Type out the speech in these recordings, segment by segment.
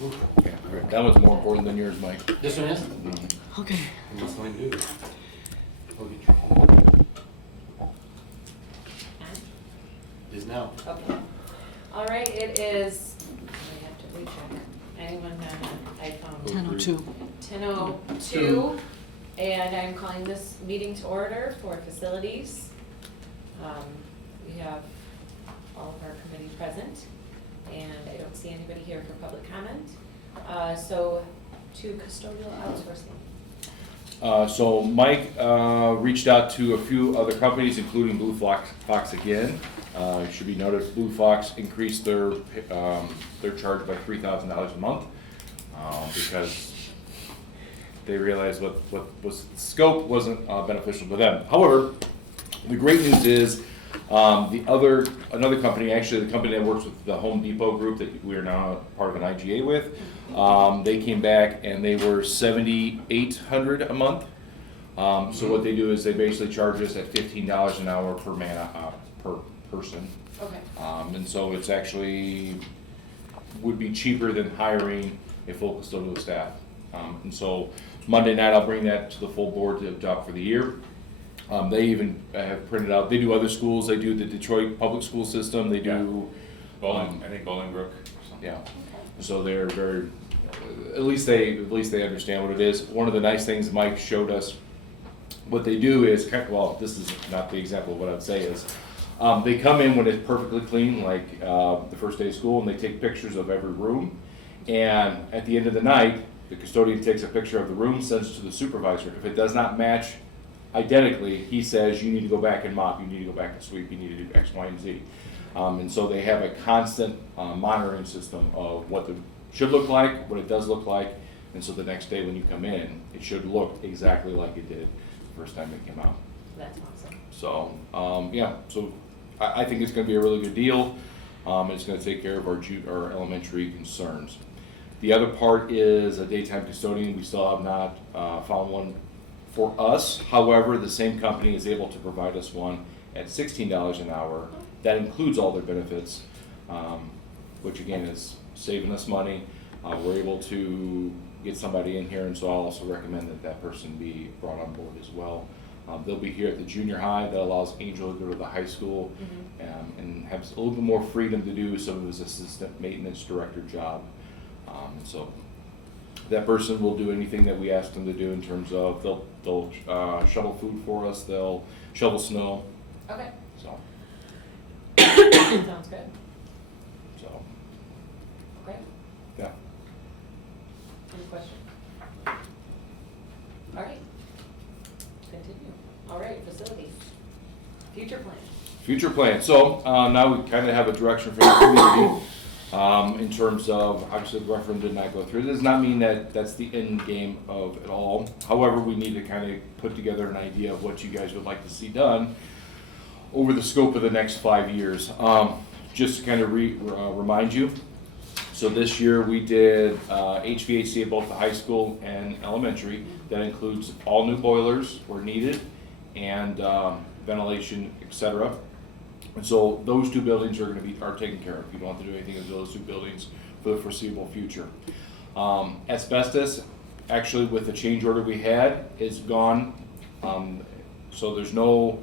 Yeah, that one's more important than yours, Mike. This one is? Okay. What's going to do? Is now. Okay. All right, it is, I have to recheck. Anyone on an iPhone? 10:02. 10:02, and I'm calling this meeting to order for facilities. We have all of our committee present, and I don't see anybody here for public comment. So to custodial outsourcing. So Mike reached out to a few other companies, including Blue Fox again. It should be noted, Blue Fox increased their charge by $3,000 a month because they realized what was scope wasn't beneficial to them. However, the great news is another company, actually the company that works with the Home Depot group that we are now part of an IGA with, they came back and they were $7,800 a month. So what they do is they basically charge us at $15 an hour per per person. Okay. And so it's actually would be cheaper than hiring a full custodial staff. And so Monday night I'll bring that to the full board to adopt for the year. They even have printed out, they do other schools, they do the Detroit public school system, they do Bowling, I think Bolingbrook. yeah. So they're very, at least they understand what it is. One of the nice things Mike showed us, what they do is, well, this is not the example of what I'd say is, they come in when it's perfectly clean, like the first day of school, and they take pictures of every room. And at the end of the night, the custodian takes a picture of the room, sends it to the supervisor. If it does not match identically, he says, you need to go back and mop, you need to go back and sweep, you need to do X, Y, and Z. And so they have a constant monitoring system of what it should look like, what it does look like, and so the next day when you come in, it should look exactly like it did the first time it came out. That's awesome. So, yeah, so I think it's gonna be a really good deal. It's gonna take care of our elementary concerns. The other part is a daytime custodian. We still have not found one for us. However, the same company is able to provide us one at $16 an hour. That includes all their benefits, which again is saving us money. We're able to get somebody in here, and so I'll also recommend that that person be brought on board as well. They'll be here at the junior high. That allows Angel to go to the high school and have a little bit more freedom to do some of his assistant maintenance director job. And so that person will do anything that we ask them to do in terms of they'll shovel food for us, they'll shovel snow. Okay. So Sounds good. so Okay. yeah. Any questions? All right. Continue. All right, facilities. Future plan. Future plan. So now we kind of have a direction for the community in terms of, obviously the referendum did not go through. It does not mean that that's the end game of it all. However, we need to kind of put together an idea of what you guys would like to see done over the scope of the next 5 years. Just to kind of remind you, so this year we did HVAC at both the high school and elementary. That includes all new boilers were needed and ventilation, etc. And so those two buildings are taken care of. You don't have to do anything with those two buildings for the foreseeable future. Asbestos, actually with the change order we had, is gone. So there's no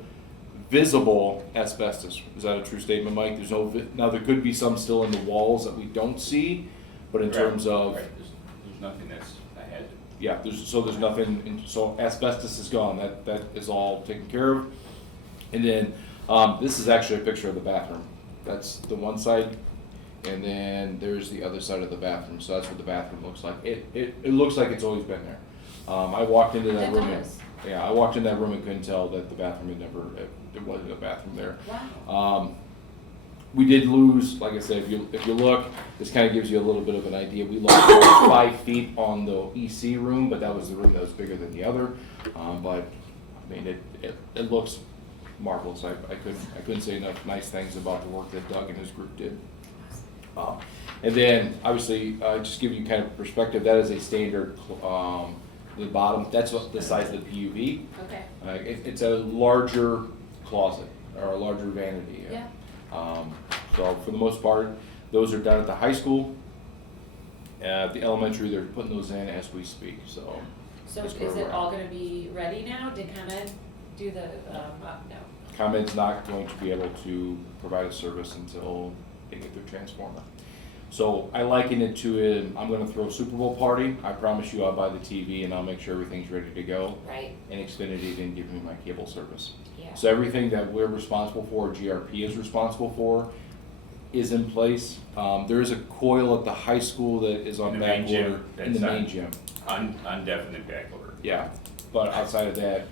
visible asbestos. Is that a true statement, Mike? There's no, now there could be some still in the walls that we don't see, but in terms of, Right, there's nothing that's ahead. yeah, there's nothing, so asbestos is gone, that is all taken care of. And then, this is actually a picture of the bathroom. That's the one side, and then there's the other side of the bathroom, so that's what the bathroom looks like. It looks like it's always been there. I walked into that It room, does. I walked in that room and couldn't tell that the bathroom had never, there wasn't a bathroom there. Wow. We did lose, like I said, if you look, this kind of gives you a little bit of an idea. We lost about 5 feet on the EC room, but that was the room that was bigger than the other. But I mean, it looks marvelous. I couldn't say enough nice things about the work that Doug and his group did. And then obviously, just give you kind of perspective. That is a standard. The bottom, that's the size of the PUV. Okay. It's a larger closet or a larger vanity. Yeah. So for the most part, those are done at the high school. The elementary, they're putting those in as we speak, so. So that's is where we're it at. all gonna be ready now? Did ComEd do the, no? ComEd's not going to be able to provide a service until they get their transformer. So I liken it to, I'm gonna throw a Super Bowl party, I promise you I'll buy the TV and I'll make sure everything's ready to go. Right, And Xfinity didn't give me my cable service. yeah. So everything that we're responsible for, GRP is responsible for, is in place. There is a coil at the high school that is on In the back main gym, order, in the that's main on- gym. Undefinite back order. Yeah, but outside of that,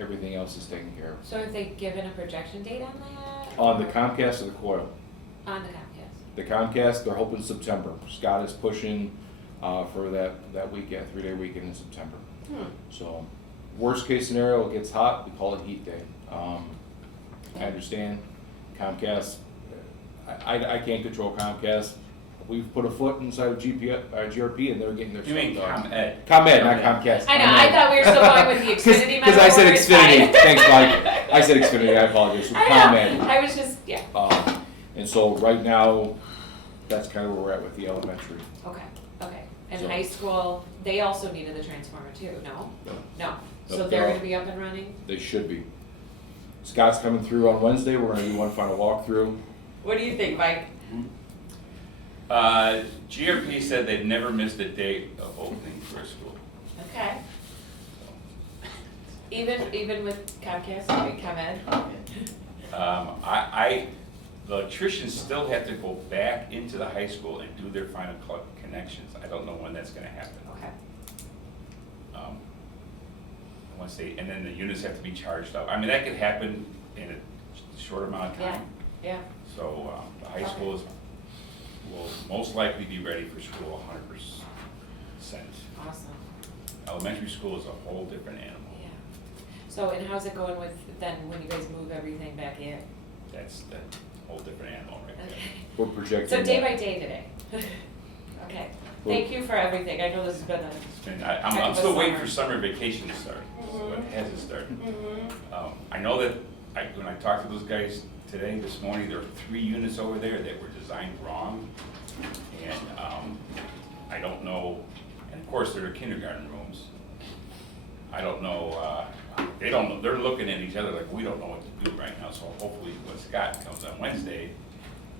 everything else is taken care of. So have they given a projection date on that? On the or- Comcast or the coil? On the Comcast. The Comcast, they're hoping September. Scott is pushing for that weekend, 3-day weekend in September. So, worst case scenario, it gets hot, we call it heat day. I understand Comcast, I can't control Comcast. We've put a foot inside of GRP and they're getting their You mean stuff done. ComEd? ComEd, not Comcast. I know, I thought we were still going with the Xfinity Because I said metaphor, it's Xfinity, fine. thanks Mike. I said Xfinity, I apologize, so I ComEd. know, I was just, yeah, And so right now, that's kind of where we're at with the elementary. okay, okay. And So- high school, they also needed the transformer too, no? No, so Nope, they're they're gonna be up and running? They should be. Scott's coming through on Wednesday, we're gonna do one final walkthrough. What do you think, Mike? GRP said they'd never missed a date of opening for a school. Okay. Even with Comcast, I mean ComEd? The electricians still have to go back into the high school and do their final connections. I don't know when that's gonna happen. Okay. Once they, and then the units have to be charged up. I mean, that could happen in a short amount of Yeah, time. yeah, So, the high schools will most likely be ready for school 100%. awesome, Elementary school is a whole different animal. yeah. So, and how's it going with, then, when you guys move everything back in? That's a whole different animal right there. Okay. We're projecting. So day that. by day today? Okay, thank you for everything, I know this has been a. I'm Heck of a still waiting summer. for summer vacation to start, so it hasn't started. Mm-hmm. I know that, when I talked to those guys today, this morning, there were 3 units over there that were designed wrong. And, I don't know, and of course, they're kindergarten rooms. I don't know, they don't know, they're looking at each other like, we don't know what to do right now, so hopefully when Scott comes on Wednesday,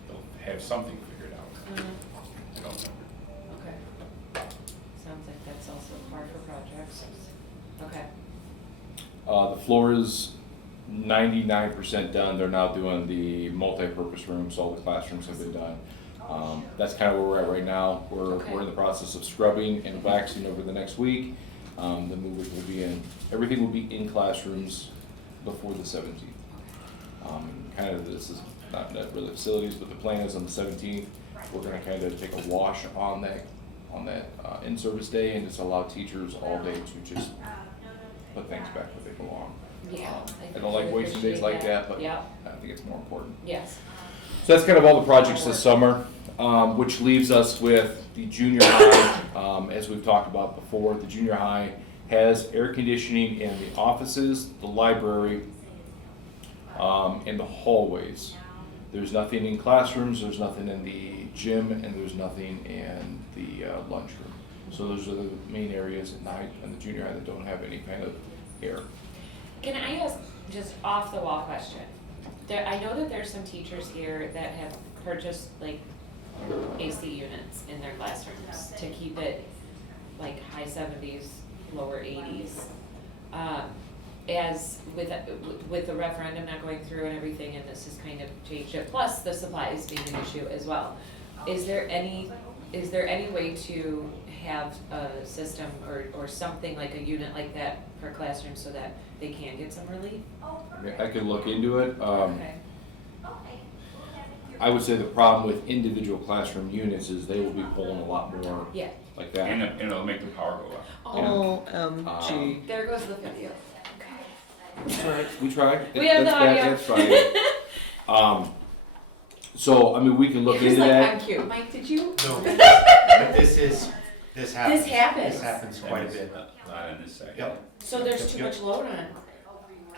they'll have something figured out. I don't know. Okay. Sounds like that's also hard for projects. Okay. The floor is 99% done, they're now doing the multi-purpose rooms, all the classrooms have been done. That's kind of where we're at right now, Okay. we're in the process of scrubbing and waxing over the next week. The movers will be in, everything will be in classrooms before the 17th. Kind of, this is not really facilities, but the plan is on the 17th, we're gonna kind of take a wash on that in-service day and just allow teachers all day to just put things back where they belong. Yeah. I don't like wasting days like that, but Yeah, I think it's more important. yes. So that's kind of all the projects this summer, which leaves us with the junior high. As we've talked about before, the junior high has air conditioning in the offices, the library, and the hallways. There's nothing in classrooms, there's nothing in the gym, and there's nothing in the lunchroom. So those are the main areas at night in the junior high that don't have any kind of air. Can I ask just off the wall question? There, I know that there's some teachers here that have purchased like AC units in their classrooms to keep it like high 70s, lower 80s. As with the referendum not going through and everything, and this has kind of changed it, plus the supplies being an issue as well. Is there any way to have a system or something like a unit like that per classroom so that they can get some relief? I mean, I could look into it. Okay. I would say the problem with individual classroom units is they will be pulling a lot more Yeah. like that. And it'll make the power go up. Oh, OMG. there goes the video. We tried. We have the That's audio. fine. So, I mean, we can look He was into like, that. I'm cute. Mike, did you? No, but this happens. happens. This happens quite a bit. Not on this side. Yep. So there's too much load on.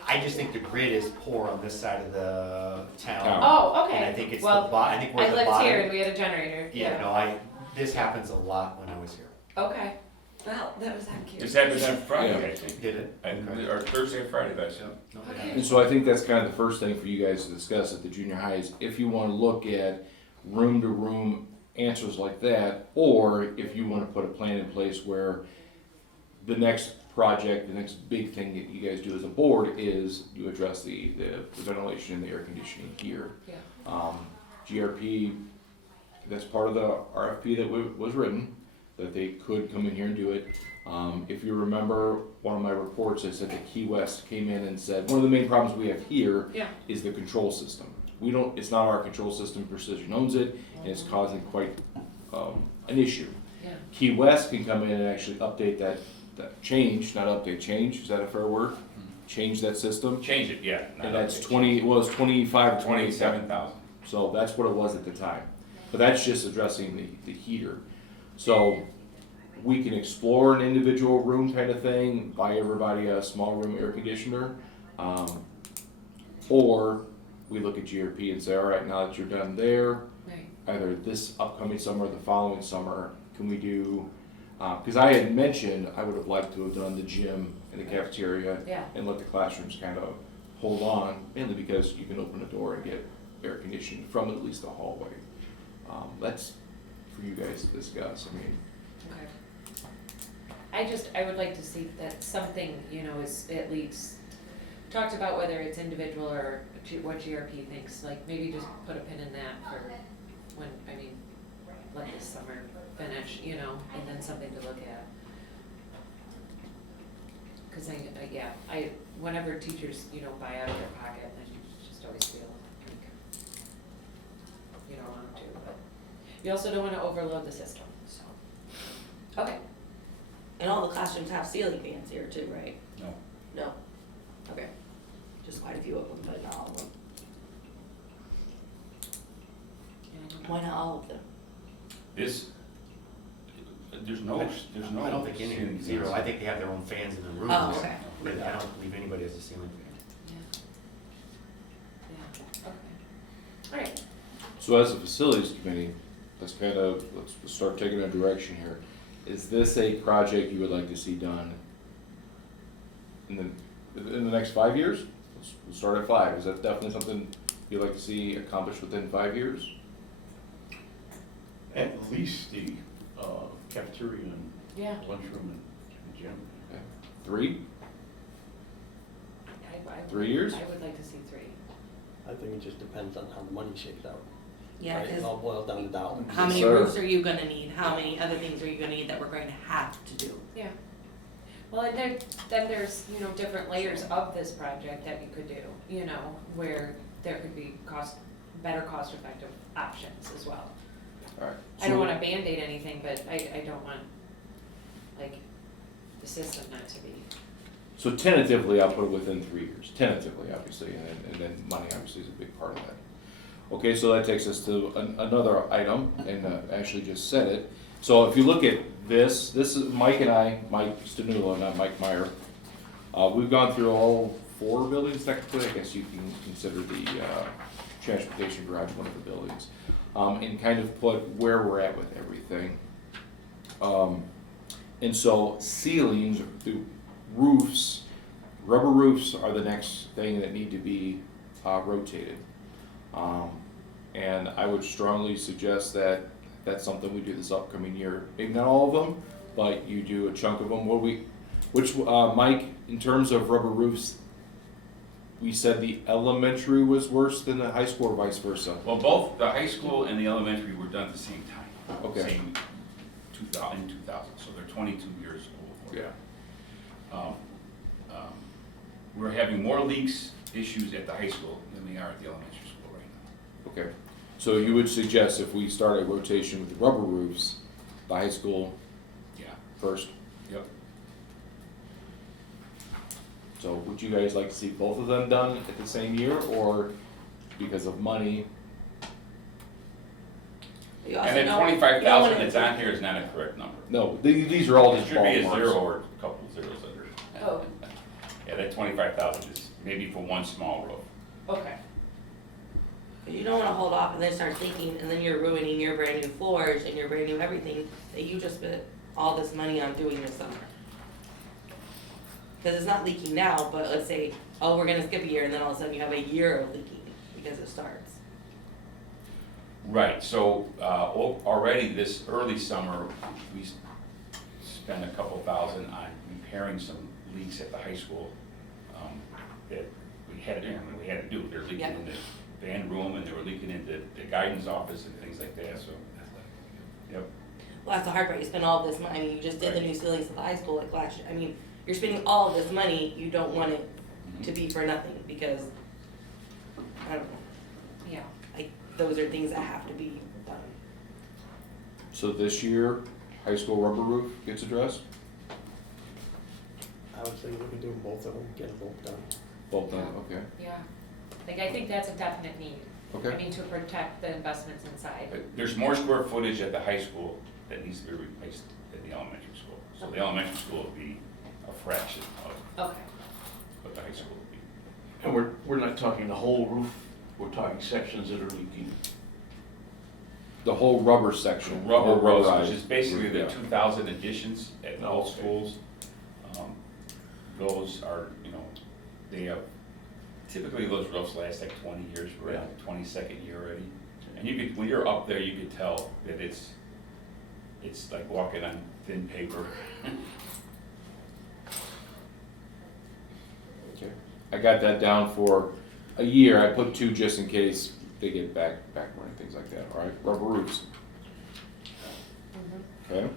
I just think the grid is poor on this side of the town. Town. Oh, okay. And I think it's Well, I think we're at I the lived bottom. here and we had a generator. Yeah, no, This happens a lot when I was here. Okay, well, that was, I'm This curious. happened on Friday, I think. Did it? Or Thursday or Friday, that's it. Okay. And so I think that's kind of the first thing for you guys to discuss at the junior highs, if you wanna look at room-to-room answers like that, or if you wanna put a plan in place where the next project, the next big thing that you guys do as a board is you address the ventilation and the air conditioning here. Yeah. GRP, that's part of the RFP that was written, that they could come in here and do it. If you remember one of my reports, I said that Key West came in and said, one of the main problems we have here Yeah. is the control system. It's not our control system, Precision owns it, and it's causing quite an issue. Yeah. Key West can come in and actually update that change, not update, change, is that a fair word? Change that system, Change it, yeah. and that's 25 or 27. 27,000. So that's what it was at the time. But that's just addressing the heater. So we can explore an individual room kind of thing, buy everybody a small room air conditioner. Or we look at GRP and say, all right, now that you're done there, Right. either this upcoming summer or the following summer, can we do, because I had mentioned I would have liked to have done the gym and the cafeteria Yeah. and let the classrooms kind of hold on, mainly because you can open a door and get air conditioning from at least the hallway. That's for you guys to discuss, I mean. Okay. I would like to see that something, is at least talked about, whether it's individual or what GRP thinks, like maybe just put a pin in that for when, let this summer finish, and then something to look at. Cause whenever teachers, buy out of their pocket, I just always feel like you don't want to, but you also don't wanna overload the system, so. Okay, And all the classrooms have ceiling fans here too, right? No. No? Okay. Just quite a few of them, but not all of them. Why not all of them? There's no. I don't think any, zero. I think they have their own fans in the rooms. Oh, okay. But I don't believe anybody has a ceiling fan. yeah, okay. Alright, So as a facilities committee, let's start taking a direction here. Is this a project you would like to see done in the next 5 years? We'll start at 5. Is that definitely something you'd like to see accomplished within 5 years? At least the cafeteria and yeah. lunchroom and gym. Okay. 3? I 3 years? I would like to see 3. I think it just depends on how the money shakes out. Yeah, Right? It because all boils down to dollars. how many Yes, sir. roofs are you gonna need? How many other things are you gonna need that we're going to have to do? Yeah. Well, and then there's, different layers of this project that you could do, where there could be better cost-effective options as well. All right. I don't wanna Band-Aid anything, but I don't want, the system not to be. So tentatively, I'll put it within 3 years, tentatively, obviously, and then money obviously is a big part of that. Okay, so that takes us to another item, and Ashley just said it. So if you look at this is Mike and I, Mike Stanula, not Mike Meyer. We've gone through all 4 buildings technically, I guess you can consider the transportation garage one of the buildings, and kind of put where we're at with everything. And so ceilings, the roofs, rubber roofs are the next thing that need to be rotated. And I would strongly suggest that that's something we do this upcoming year. Maybe not all of them, but you do a chunk of them. Mike, in terms of rubber roofs, we said the elementary was worse than the high school or vice versa? Well, both the high school and the elementary were done at the same time. Okay. Same 2000, so they're 22 years old. Yeah. We're having more leaks issues at the high school than we are at the elementary school right now. Okay, so you would suggest if we start a rotation with the rubber roofs, the high school Yeah. first? Yep. So would you guys like to see both of them done at the same year, or because of money? You also And then know- 25,000 you don't wanna- that's on here is not a correct number. No, these are all It just should be a ballparks. 0 or a couple of zeros under. Oh. Yeah, that 25,000 is maybe for one small roof. Okay. 'Cause you don't wanna hold off and then start thinking, and then you're ruining your brand new floors and your brand new everything that you just spent all this money on doing this summer. Cause it's not leaking now, but let's say, oh, we're gonna skip a year, and then all of a sudden you have a year of leaking because it starts. Right, so, already this early summer, we spent a couple thousand on repairing some leaks at the high school, that we had to do. They're leaking Yeah. in the band room, and they were leaking in the guidance office and things like that, so. Yep, Well, that's the hard part, you spend all this money, I mean, you just did the Right. new ceilings at the high school like last year, I mean, you're spending all of this money, you don't want it to be for nothing, because, I don't know, Yeah. like, those are things that have to be done. So this year, high school rubber roof gets addressed, I would say we can do both of them, get them both done. both done, okay, Yeah. Like, I think that's a definite need. I okay. mean, to protect the investments inside. but there's more square footage at the high school that needs to be replaced than the elementary school. So the elementary school will be a fraction of Okay. what the high school will be. And we're not talking the whole roof, we're talking sections that are leaking. The whole rubber section. Rubber whole roads, rubberized which is basically the roof, 2,000 additions at all Okay. schools. Those are, you know, they have, typically those roofs last like 20 years, we're at the 22nd year already. And you could, when you're up there, you could tell that it's like walking on thin paper. Okay. I got that down for a year, I put 2 just in case they get back running, things like that, all right, rubber roofs, okay?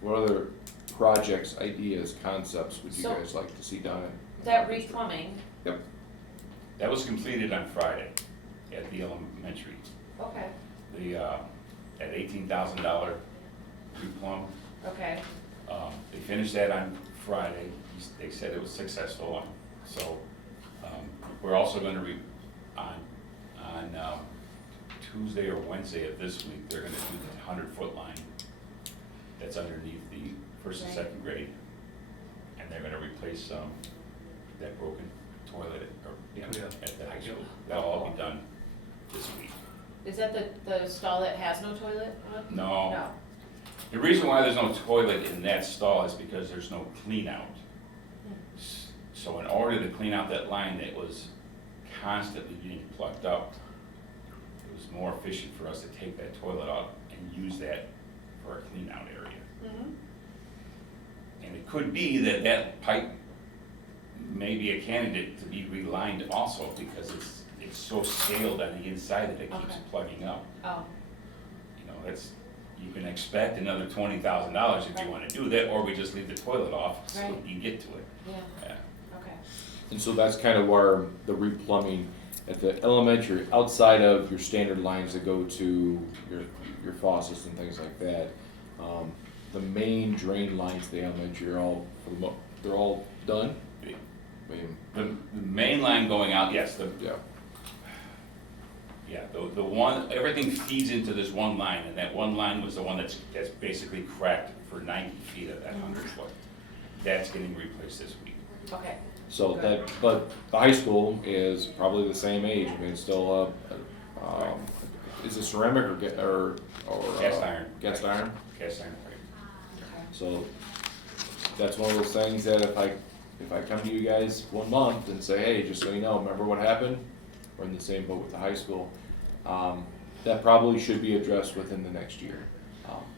What other projects, ideas, concepts would you So- guys like to see done? That replumbing, Yep, That was completed on Friday at the elementary. okay, At $18,000 replumb. okay. They finished that on Friday, they said it was successful, so, we're also gonna on Tuesday or Wednesday of this week, they're gonna do the 100-foot line that's underneath the first and Right. second grade, and they're gonna replace, that broken toilet at the high school. That'll all be done this week. Is that the stall that has no toilet on? No. No. The reason why there's no toilet in that stall is because there's no clean out. So in order to clean out that line that was constantly being plugged up, it was more efficient for us to take that toilet out and use that for a clean out area. Mm-hmm. And it could be that that pipe may be a candidate to be relined also because it's so scaled on the inside that it keeps Okay. plugging up. Oh, You know, you can expect another $20,000 if you wanna do that, or we just leave the toilet off so Right. you get to it. yeah, Yeah. okay. and so that's kind of where the replumbing at the elementary, outside of your standard lines that go to your faucets and things like that, the main drain lines, the elementary are all, they're all done? I mean, The main line going out, yes, yeah, the one, everything feeds into this one line, and that one line was the one that's basically cracked for 90 feet of that 100-foot. That's getting replaced this week. Okay, so that, but the high school is probably the same age, I mean, it's still, is it ceramic or Cast iron. Cast iron? Cast iron pipe. okay. So that's one of those things that if I come to you guys one month and say, hey, just so you know, remember what happened? We're in the same boat with the high school. That probably should be addressed within the next year.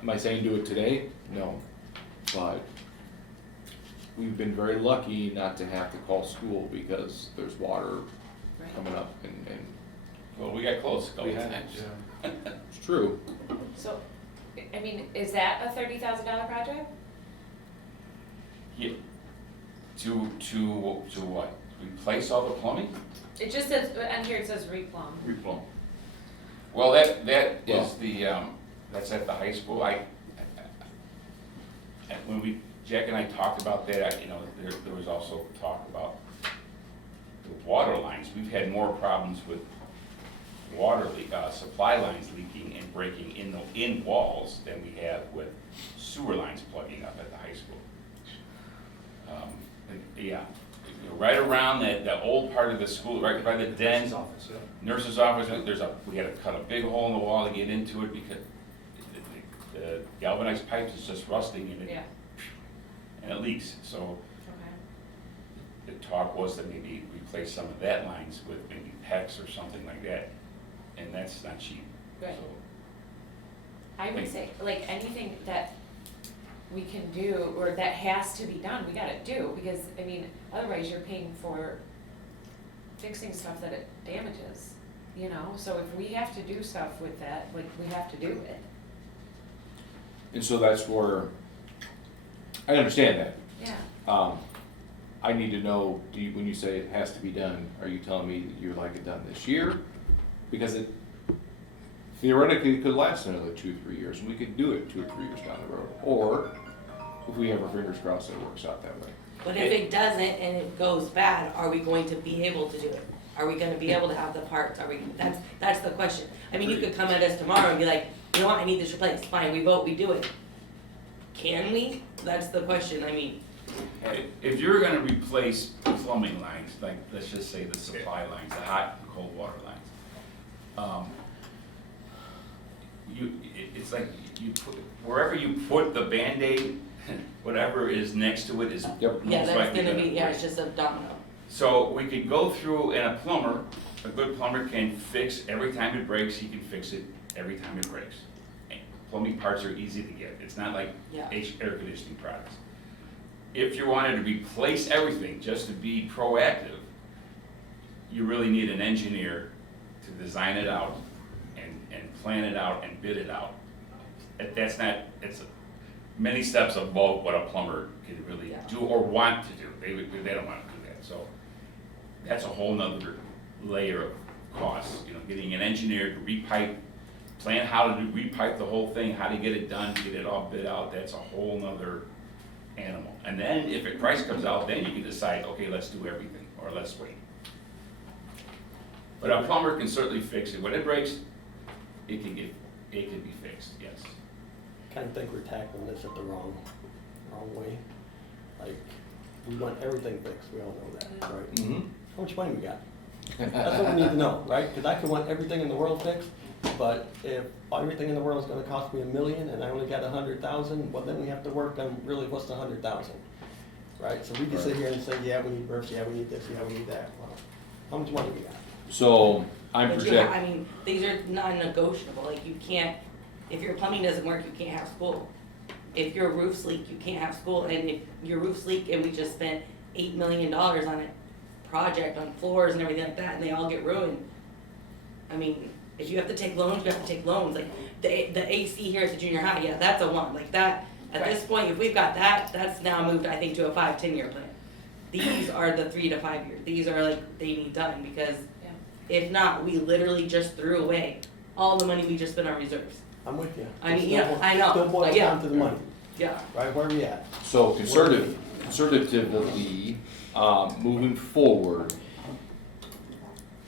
Am I saying do it today? No, but we've been very lucky not to have to call school because there's water Right. coming up and Well, we got close a couple We had, times. it's true. So, I mean, is that a $30,000 project? Yeah. To what? Replace all the plumbing? It just says, on here it says replumb. Replumb. Well, that Well- is that's at the high school. When Jack and I talked about that, you know, there was also talk about the water lines. We've had more problems with supply lines leaking and breaking in walls than we have with sewer lines plugging up at the high school. Yeah, you know, right around that old part of the school, right by the den, office, yeah. nurse's office, we had to cut a big hole in the wall to get into it because the galvanized pipes is just rusting and Yeah, and it leaks, so okay. the talk was that maybe replace some of that lines with maybe PEX or something like that, and that's not cheap. Right. So, I would say, like, anything that we can do, or that has to be done, we gotta do, because, I mean, otherwise you're paying for fixing stuff that it damages, you know? So if we have to do stuff with that, like, we have to do it. And so that's where, I understand that. Yeah. I need to know, when you say it has to be done, are you telling me that you'd like it done this year? Because it theoretically could last another 2-3 years, and we could do it 2 or 3 years down the road. Or, if we have our fingers crossed, it works out that way. But if it doesn't and it goes bad, are we going to be able to do it? Are we gonna be able to have the parts? That's the question. I mean, you could come at us tomorrow and be like, you know what, I need this replaced, fine, we vote, we do it. Can we? That's the question, I mean, if you're gonna replace plumbing lines, like, let's just say the supply lines, the hot and cold water lines, it's like, wherever you put the Band-Aid, whatever is next to it is Yep. yeah, most that's likely gonna be, break. yeah, it's just a domino. So we could go through, and a good plumber can fix, every time it breaks, he can fix it every time it breaks. And plumbing parts are easy to get, it's not like Yeah. air conditioning products. If you wanted to replace everything, just to be proactive, you really need an engineer to design it out and plan it out and bid it out. It's many steps above what a plumber can really Yeah. do or want to do. They don't want to do that, so that's a whole nother layer of costs, getting an engineer to repipe, plan how to repipe the whole thing, how to get it done, get it all bid out, that's a whole nother animal. And then if a price comes out, then you can decide, okay, let's do everything, or let's wait. But a plumber can certainly fix it. When it breaks, it can be fixed, yes. Kind of think we're tackling this at the wrong way. Like, we want everything fixed, we all know that, right? Mm-hmm. How much money we got? That's what we need to know, right? Because I could want everything in the world fixed, but if everything in the world is gonna cost me $1 million and I only got 100,000, well, then we have to work on really what's the 100,000, right? So we can sit here and say, yeah, we need roofs, yeah, we need this, yeah, we need that. Well, how much money we got? So, I'm But projecting. I mean, these are non-negotiable, like, you can't, if your plumbing doesn't work, you can't have school. If your roofs leak, you can't have school, and if your roofs leak and we just spent $8 million on a project, on floors and everything like that, and they all get ruined. I mean, if you have to take loans, you have to take loans, like, the AC here at the junior high, yeah, that's a one, like that, at this point, if we've got that, that's now moved, I think, to a 5-10 year plan. These are the 3 to 5 years, these are like, they need done, because Yeah. if not, we literally just threw away all the money we just spent on reserves. I'm with you. I mean, It yeah, still- I know, Still boils but yeah. down to the money, Yeah. right? Where are we at? So conservatively, moving forward,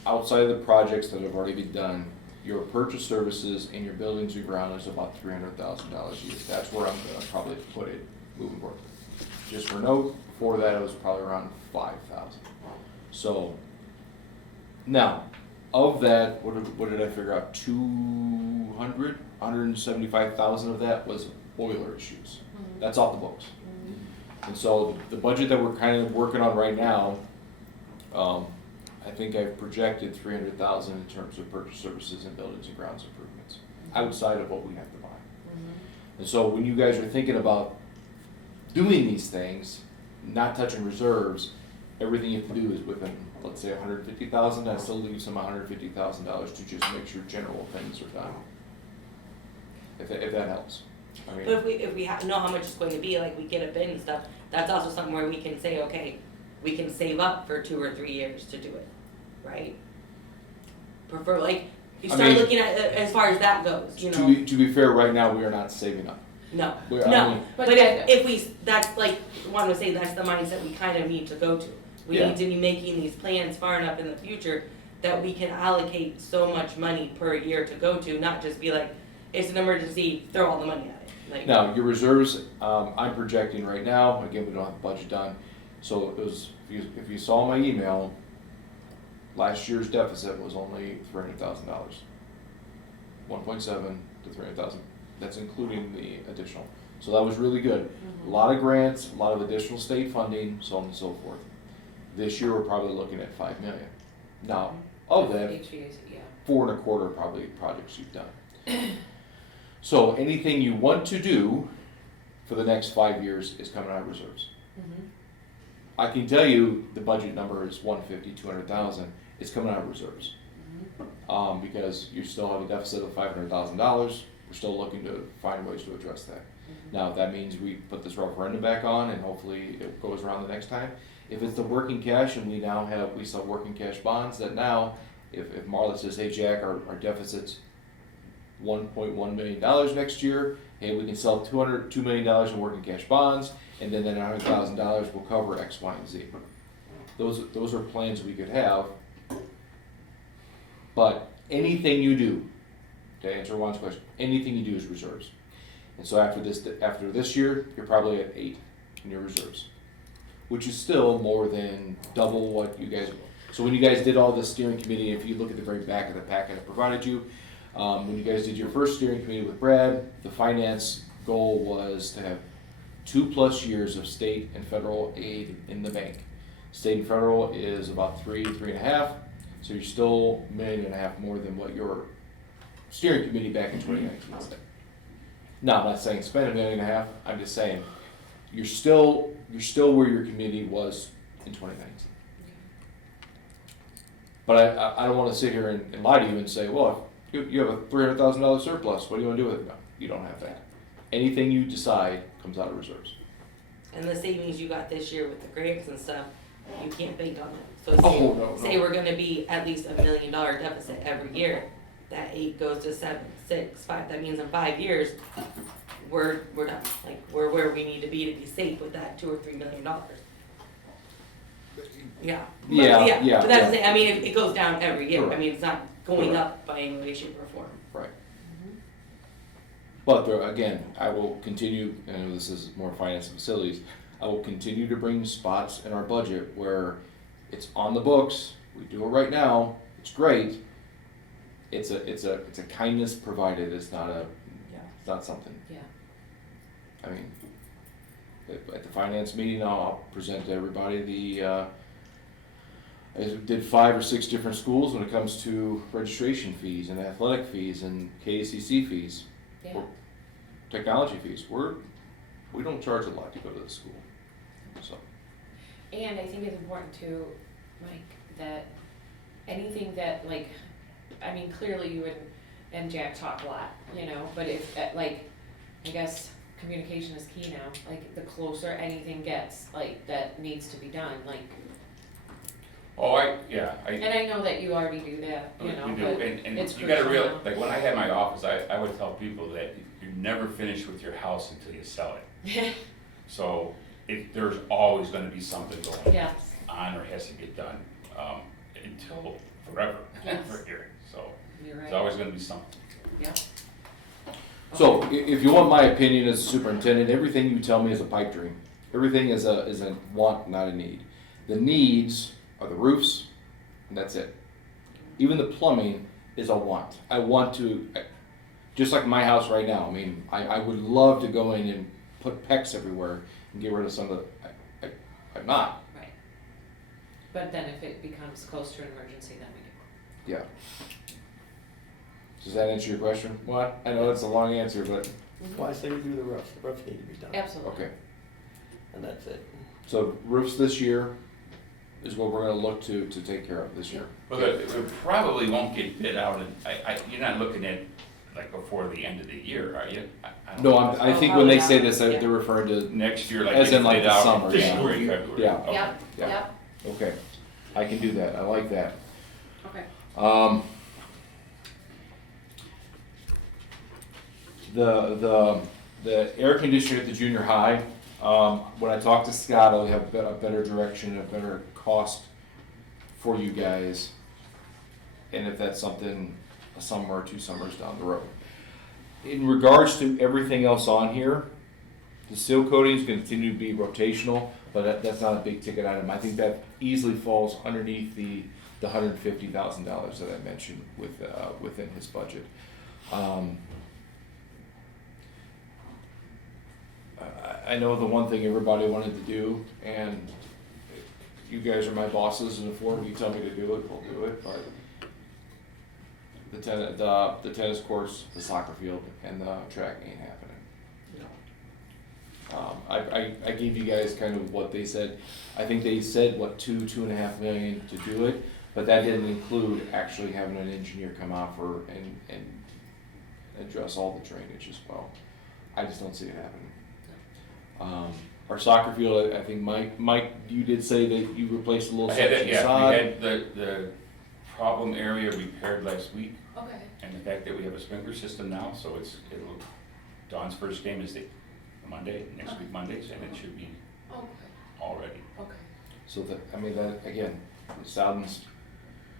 outside of the projects that have already been done, your purchase services and your buildings and ground is about $300,000 a year. That's where I'm gonna probably put it moving forward. Just for note, before that it was probably around 5,000. So, now, of that, what did I figure out? 175,000 of that was boiler issues. That's off the books. And so the budget that we're kind of working on right now, I think I've projected 300,000 in terms of purchase services and buildings and grounds improvements, outside of what we have to buy. And so when you guys are thinking about doing these things, not touching reserves, everything you have to do is within, let's say, 150,000, that still leaves some $150,000 to just make sure general things are done. If that helps. I mean, But if we know how much it's going to be, like, we get a bid and stuff, that's also something where we can say, okay, we can save up for 2 or 3 years to do it, right? Like, you I start mean, looking at, as far as that goes, you know? to be fair, right now, we are not saving up. No, We- I no, mean- but if we, that's like, Juan was saying, that's the mindset we kind of need to go to. We Yeah. need to be making these plans far enough in the future that we can allocate so much money per year to go to, not just be like, it's an emergency, throw all the money at it, like. Now, your reserves, I'm projecting right now, again, we don't have the budget done, So it was, if you saw my email, last year's deficit was only $300,000. 1.7 to 300,000, that's including the additional. So that was really good. A lot of grants, a lot of additional state funding, so on and so forth. This year, we're probably looking at 5 million. Now, of that, HVAC, yeah. 4.25 probably projects you've done. So anything you want to do for the next 5 years is coming out of reserves. Mhm. I can tell you the budget number is 150, 200,000, it's coming out of reserves. Because you still have a deficit of $500,000, we're still looking to find ways to address that. Now, if that means we put this referendum back on and hopefully it goes around the next time. If it's the working cash and we sell working cash bonds, that now, if Marla says, hey Jack, our deficit's $1.1 million next year, hey, we can sell $2 million in working cash bonds, and then that $100,000 will cover X, Y, and Z. Those are plans we could have. But anything you do, to answer Juan's question, anything you do is reserves. And so after this year, you're probably at 8 in your reserves, which is still more than double what you guys. So when you guys did all this steering committee, if you look at the very back of the packet I provided you, when you guys did your first steering committee with Brad, the finance goal was to have 2+ years of state and federal aid in the bank. State and federal is about 3.5. So you're still $1.5 million more than what your steering committee back in 2019 said. Now, I'm not saying spend $1.5 million, I'm just saying, you're still where your committee was in 2019. But I don't wanna sit here and lie to you and say, well, if you have a $300,000 surplus, what do you wanna do with it? No, you don't have that. Anything you decide comes out of reserves. And the savings you got this year with the grants and stuff, you can't bank on it. So Oh, say no. we're gonna be at least $1 million deficit every year, that 8 goes to 7, 6, 5, that means in 5 years, we're done. Like, we're where we need to be safe with that $2 or $3 million. Yeah. But Yeah, But that's the thing, I mean, it goes down every year, I Correct. mean, it's not going Correct. up by any way, shape, or form. Right. But there, again, I will continue, and this is more finance and facilities, I will continue to bring spots in our budget where it's on the books, we do it right now, it's great. It's a kindness provided, it's not something. Yeah. I mean, at the finance meeting, I'll present to everybody I did 5 or 6 different schools when it comes to registration fees and athletic fees and KACC fees. Yeah. Technology fees, we don't charge a lot to go to the school, so. And I think it's important too, Mike, that anything that like, I mean, clearly you and Jack talk a lot, you know, but if, I guess communication is key now, like the closer anything gets, like that needs to be done, like, Oh, and I I know that you already do that, you know, we do, but and it's you gotta crucial real, now. like when I had my office, I would tell people that you're never finished with your house until you sell it. So there's always gonna be something going Yes. on or has to get done, until forever, Yes. for here, so You're there's right, always gonna be something. yeah. So, if you want my opinion as a superintendent, everything you tell me is a pipe dream. Everything is a want, not a need. The needs are the roofs, and that's it. Even the plumbing is a want. I want to, just like my house right now, I mean, I would love to go in and put PEX everywhere and get rid of some of the, I'm not. Right. But then if it becomes close to an emergency, then we do. Yeah. Does that answer your question? What? I know that's a long answer, but, That's why I say we do the roofs need to be done, Absolutely. okay. and that's it. So roofs this year is what we're gonna look to take care of this year. Well, it probably won't get bid out, and you're not looking at like before the end of the year, are you? I don't No, know. I think when they say this, they're referring to, Next year, like As in, they like, bid the out summer, in yeah. January, February. Yeah. Okay. Yep, Yeah. yep, okay, I can do that, I like that. okay. The air conditioner at the junior high, when I talk to Scott, I'll have a better direction, a better cost for you guys. And if that's something, a summer or 2 summers down the road. In regards to everything else on here, The seal coating is gonna continue to be rotational, but that's not a big ticket item. I think that easily falls underneath the $150,000 that I mentioned within his budget. I know the one thing everybody wanted to do, and you guys are my bosses, and if you tell me to do it, we'll do it, but the tennis courts, the soccer field, and the track ain't happening. I gave you guys kind of what they said. I think they said, what, 2.5 million to do it, but that didn't include actually having an engineer come out and address all the drainage as well. I just don't see it happening. Our soccer field, I think Mike, you did say that you replaced a little I had section it, yeah, sod. we had the problem area repaired last week, Okay. and the fact that we have a sprinkler system now, so Dawn's first game is Monday, next week Mondays, and it should be Okay. all ready. Okay. So that, I mean, that, again, it sounds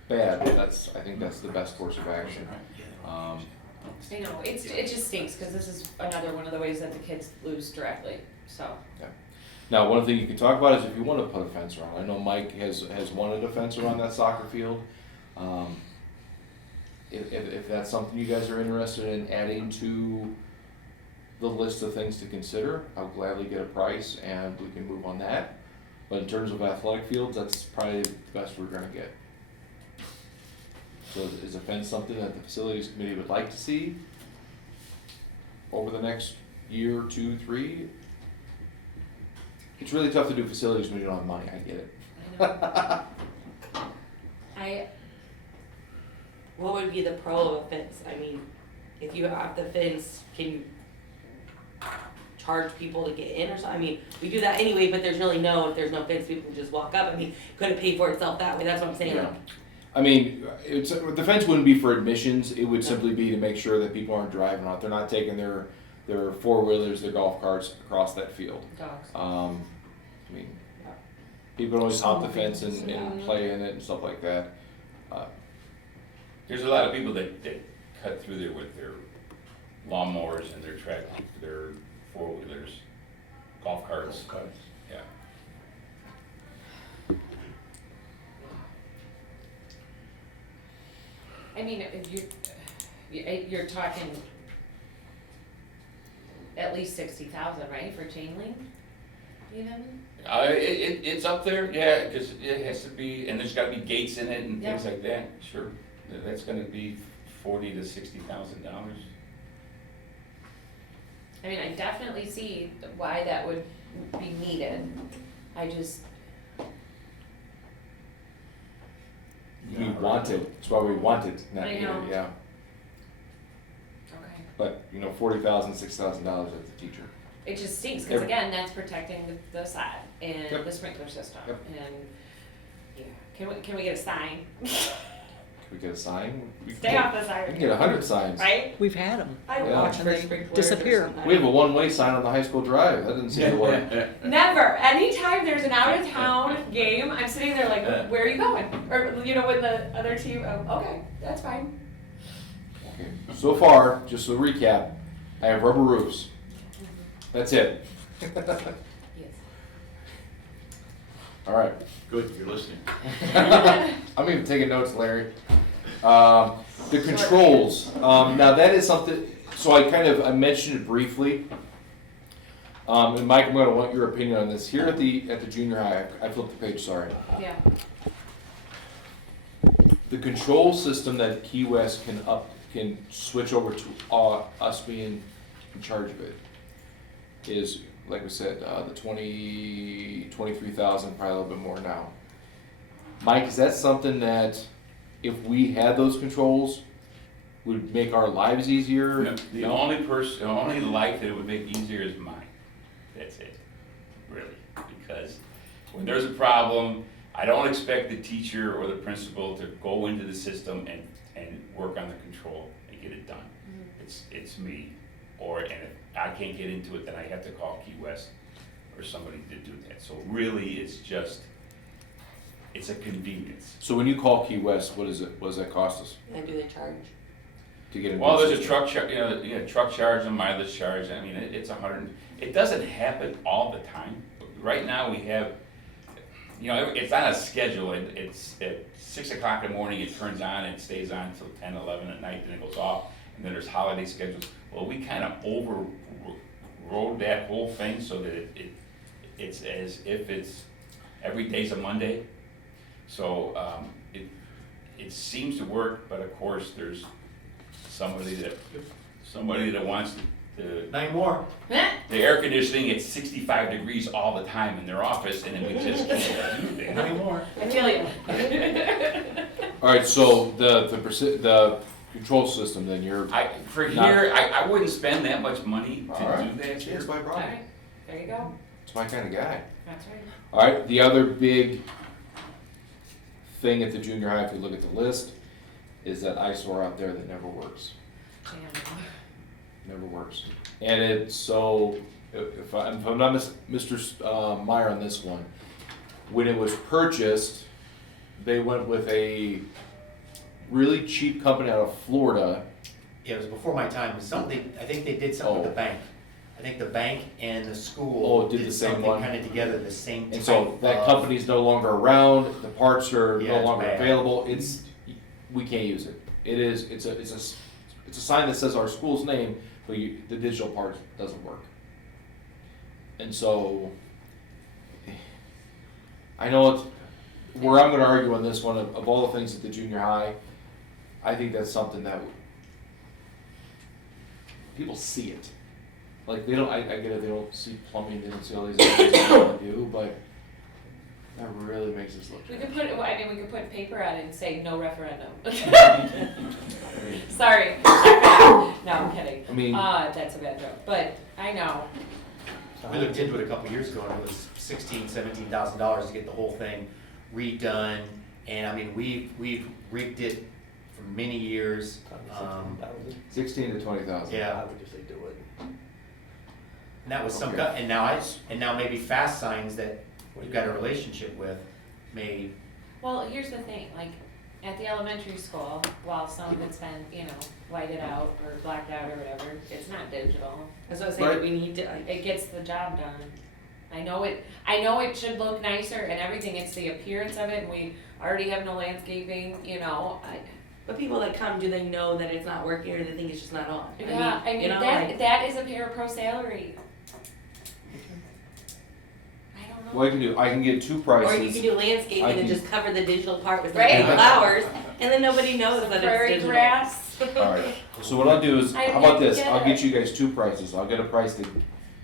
bad, but I think that's the best course of action. I know, it just stinks, cause this is another one of the ways that the kids lose directly, so. Now, one thing you can talk about is if you want to put a fence around. I know Mike has wanted a fence around that soccer field. If that's something you guys are interested in adding to the list of things to consider, I'll gladly get a price and we can move on that. But in terms of athletic fields, that's probably the best we're gonna get. So is a fence something that the facilities committee would like to see over the next year, 2, 3? It's really tough to do facilities when you don't have money, I get it. What would be the pro of a fence? I mean, if you have the fence, can you charge people to get in or something? I mean, we do that anyway, but if there's no fence, people just walk up. I mean, could it pay for itself that way? That's what I'm saying. Yeah. Like, I mean, the fence wouldn't be for admissions, it would simply be to make sure that people aren't driving out, they're not taking their four-wheelers, their golf carts across that field. Dogs. I mean, people always hop the fence and Yeah. play in it and stuff like that. There's a lot of people that cut through there with their lawnmowers and their four-wheelers, golf carts. Yeah. I mean, if you're talking at least 60,000, right, for chain link, even? It's up there, yeah, because it has to be, and there's gotta be gates in it and things Yeah. like that, sure. That's gonna be $40,000 to $60,000. I mean, I definitely see why that would be needed. I just, We want it, that's why we want it, not I need it, know. yeah. okay. But, $40,000, $6,000 as a teacher. It just stinks, cause again, that's protecting the side and Yep. the sprinkler system, Yep. and, yeah, can we get a sign? Can we get a sign? We can Stay get- off the We side, can get 100 signs. right? We've had them. I Yeah. watch And for they sprinklers or disappear. something. We have a one-way sign on the high school drive, that doesn't seem to work. Never. Anytime there's an out of town game, I'm sitting there like, where are you going? Or, with the other team, okay, that's fine. Okay. So far, just to recap, I have rubber roofs. That's it. Yes. All right. Good, you're listening. I'm even taking notes, Larry. The controls, now that is something, so I mentioned it briefly. And Mike, I'm gonna want your opinion on this. Here at the junior high, I flipped the page, sorry. Yeah. The control system that Key West can switch over to us being in charge of it is, like we said, the 23,000, probably a little bit more now. Mike, is that something that if we had those controls would make our lives easier? No, the only life that it would make easier is mine. That's it, really. Because when there's a problem, I don't expect the teacher or the principal to go into the system and work on the control and get it done. It's me. And if I can't get into it, then I have to call Key West or somebody to do that. So really, it's a convenience. So when you call Key West, what does that cost us? And do they charge? to get a new Well, there's a system. truck charge, truck charge and mileage charge, I mean, it's 100, it doesn't happen all the time. Right now, we have, it's on a schedule, it's at 6 o'clock in the morning, it turns on, and it stays on until 10, 11 at night, then it goes off, and then there's holiday schedules. Well, we kind of overrode that whole thing so that it's as if it's, every day's a Monday. So, it seems to work, but of course, there's somebody that wants to, Nine more. the air conditioning at 65 degrees all the time in their office, and then we just can't do that. Nine more. I feel you. All right, so the control system, then you're, For here, I wouldn't spend that much money All to right. do that here. that's my problem. Alright, there you go, It's my kind of guy. that's right. All right, the other big thing at the junior high, if you look at the list, is that eyesore out there that never works. Damn. Never works. And it's so, if I'm not Mr. Meyer on this one, when it was purchased, they went with a really cheap company out of Florida. Yeah, it was before my time. It was something, I think they did something with Oh. the bank. I think the bank and the school. Oh, did the same something one? kind of together, the same type And so that of- company's no longer around, the parts are Yeah, no it's longer bad. available, we can't use it. It's a sign that says our school's name, but the digital part doesn't work. And so, I know it's, where I'm gonna argue on this one, of all the things at the junior high, I think that's something that people see it. Like, they don't, I get it, they don't see plumbing, they don't see all these other things they wanna do, but that really makes us look We bad. could put paper on it and say no referendum. Sorry. No, I'm kidding. I mean, That's a bad joke, but I know. We looked into it a couple years ago, and it was $16,000-$17,000 to get the whole thing redone. And I mean, we've rigged it for many years. 16 to 20,000. Yeah. I would just say do it. And that was some, Okay. and now maybe Fast Signs that we've got a relationship with may, Well, here's the thing, like, at the elementary school, while some of it's been, whited out or blacked out or whatever, it's not digital. That's what I was saying, Right. that we need to, like, It gets the job done. I know it should look nicer and everything, it's the appearance of it, and we already have no landscaping, but people that come, do they know that it's not working, or do they think it's just not on? Yeah, I mean, that is a para-pro salary. I don't know. What I can get two Or you prices. can do landscaping I and can- just cover the digital part with Right. some flowers, and then nobody knows that it's Prairie digital. grass. Alright, so what I'll do is, I how about this, get I'll it. get you guys two prices, I'll get a price that,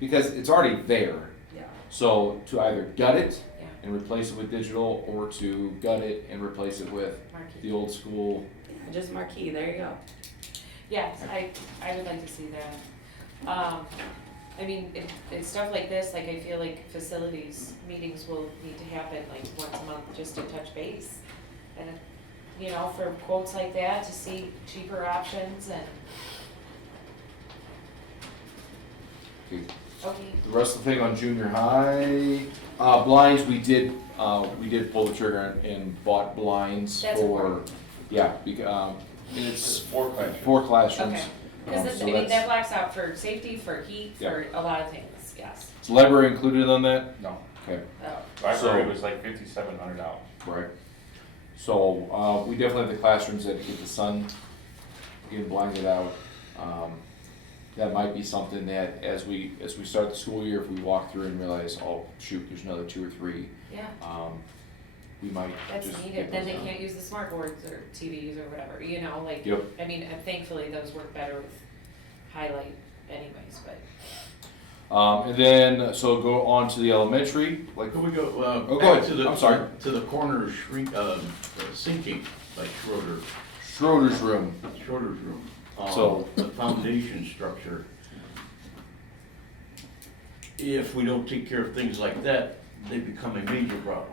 because it's already there. Yeah. So to either gut it Yeah. and replace it with digital, or to gut it and replace it with Marquee. the old school. Just marquee, there you go. Yes, I would like to see that. I mean, it's stuff like this, like I feel like facilities meetings will need to happen like once a month just to touch base. And, for quotes like that, to see cheaper options and, Okay. okay, The rest of the thing on junior high, blinds, we did pull the trigger and bought blinds That's for, important. yeah, and It's it's 4 classrooms. 4 classrooms. okay. Cause So I mean, that's- that blocks out for safety, for heat, Yeah. for a lot of things, yes. Is library included on that? No, Okay, Oh, library So- was like $5,700. right. So, we definitely have the classrooms that get the sun getting blinded out. That might be something that as we start the school year, if we walk through and realize, oh, shoot, there's another 2 or 3, yeah, we might that's just needed, get then those they done. can't use the smart boards or TVs or whatever, like, Yep. I mean, thankfully, those work better with highlight anyways, but. And then, so go on to the elementary, like, Could we go, go back ahead. to the, I'm sorry. to the corner sinking, like Schroeder's room. Schroeder's room. So- The foundation structure. If we don't take care of things like that, they become a major problem.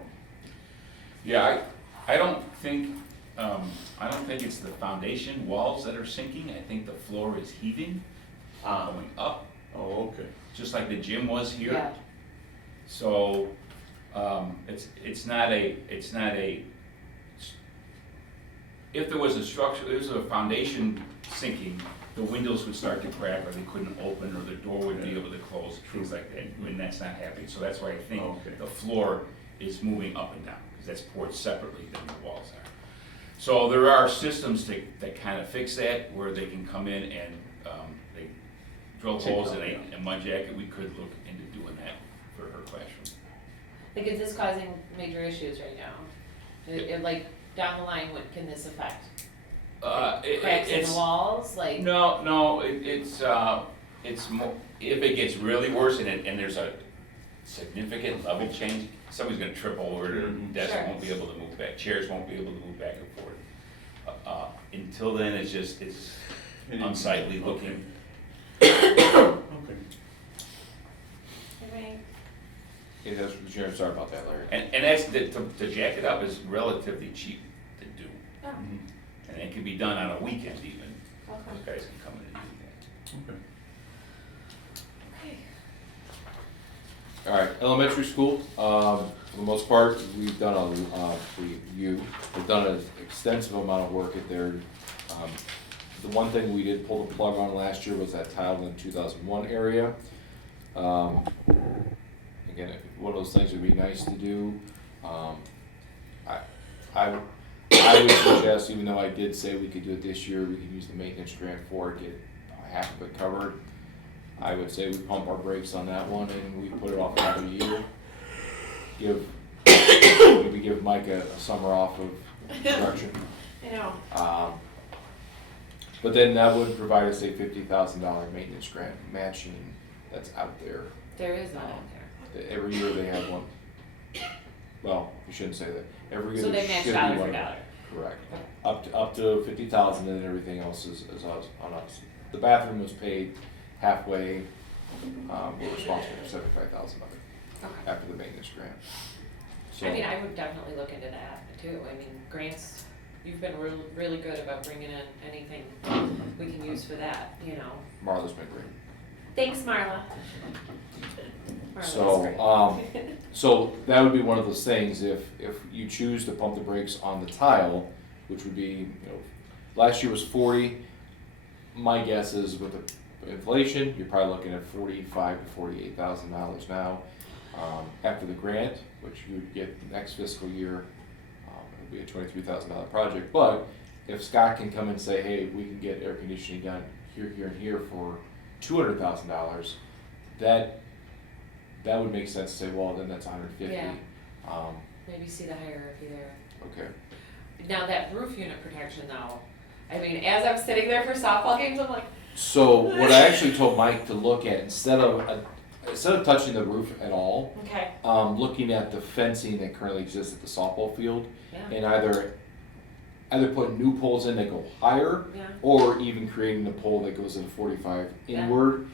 Yeah, I don't think it's the foundation walls that are sinking, I think the floor is heaving, going up, Oh, okay. just like the gym was here. Yeah. So, it's not a, if there was a structure, there's a foundation sinking, the windows would start to crack, or they couldn't open, or the door wouldn't be able to close, things like that, and that's not happening, so that's why I think Okay. the floor is moving up and down, because that's poured separately than the walls are. So there are systems that kind of fix that, where they can come in and, they drill holes in a mud jacket. We could look into doing that for her classroom. Like, is this causing major issues right now? Like, down the line, what can this affect? Cracks in the walls, like? No, it's more, if it gets really worse and there's a significant level change, somebody's gonna trip over, their desk Sure. won't be able to move back, chairs won't be able to move back and forth. Until then, it's unsightly looking. Okay. Yeah, that's, Sharon, sorry about that, Larry. And that's, to jack it up is relatively cheap to do. Oh, And it can be done on a weekend even. okay. Those guys can come in and do that. Okay. Okay. All right, elementary school, for the most part, we've done we've done an extensive amount of work at there. The one thing we did pull the plug on last year was that tile in the 2001 area. Again, one of those things would be nice to do. I would suggest, even though I did say we could do it this year, we could use the maintenance grant for it, get half of it covered. I would say we pump our brakes on that one and we put it off another year. Maybe give Mike a summer off of production. I know. But then that would provide us a $50,000 maintenance grant matching that's out there. There is none out there. Every year they have one. Well, you shouldn't say that. Every year So there they match should be dollar for one. dollar. Correct. Up to 50,000 and then everything else is on us. The bathroom was paid halfway. We're responsible for 75,000 of it Okay. after the maintenance grant. So, I mean, I would definitely look into that too. I mean, grants, you've been really good about bringing in anything we can use for that, you know. Marla's been great. Thanks, Marla. Marla So, was great. So that would be one of those things, if you choose to pump the brakes on the tile, which would be, last year was 40. My guess is with the inflation, you're probably looking at $45,000 to $48,000 now. After the grant, which you would get next fiscal year, it'll be a $23,000 project. But if Scott can come and say, hey, we can get air conditioning done here, here, and here for $200,000, that would make sense to say, well, then that's $150,000. Yeah. Maybe see the hierarchy there. Okay. Now that roof unit protection though, I mean, as I'm sitting there for softball games, I'm like, So what I actually told Mike to look at, instead of touching the roof at all, okay, looking at the fencing that currently exists at the softball field, yeah, and either putting new poles in that go higher, yeah, or even creating the pole that goes in 45 Yeah. inward.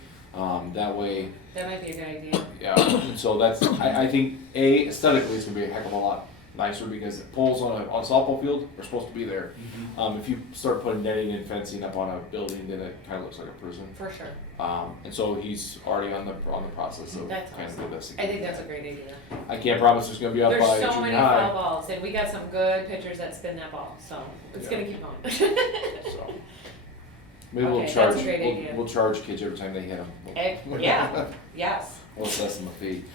That way, that might be a good idea. yeah. And so that's, I think, aesthetically it's gonna be a heck of a lot nicer, because the poles on a softball field are supposed to be there. If you start putting netting and fencing up on a building, then it kind of looks like a prison. For sure. And so he's already on the process of That's kind of awesome. investigating. I think that's a great idea. I can't promise it's gonna be up There's by so junior many high. foul balls, and we got some good pitchers that spin that ball, so it's Yeah. gonna keep going. So maybe we'll Okay, that's charge. a great idea. We'll charge kids every time they hit them. Yeah, yes. We'll assess them a fee.